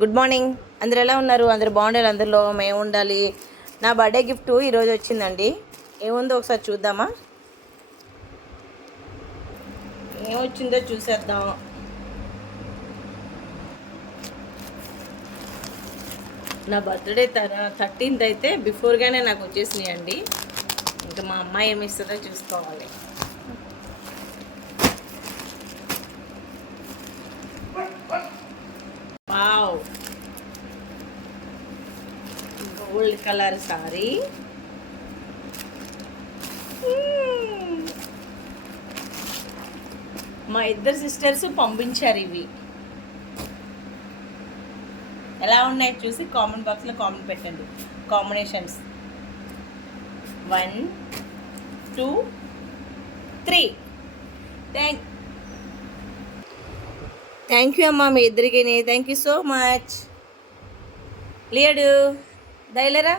Good morning. అందరు ఎలా ఉన్నారు? అందరు బాగుండాలి, అందరిలో మేము ఉండాలి. నా బర్త్డే గిఫ్ట్ ఈరోజు వచ్చిందండి. ఏముందో ఒకసారి చూద్దామా? ఏమొచ్చిందో చూసేద్దాం. నా బర్త్డే 13th అయితే బిఫోర్గానే నాకు వచ్చేసినాయండి. ఇంకా మా అమ్మాయి ఏమి ఇస్తుందో చూసుకోవాలి. Wow, gold colour sorry. మా ఇద్దరు సిస్టర్స్ పంపించారు ఇవి. ఎలా ఉన్నాయి చూసి కామెంట్ బాక్స్లో కామెంట్ పెట్టండి. కాంబినేషన్స్ 1 2 3. థ్యాంక్ యూ అమ్మా, మీ ఇద్దరికి థ్యాంక్ యూ సో మచ్. లేడు దయలేరా.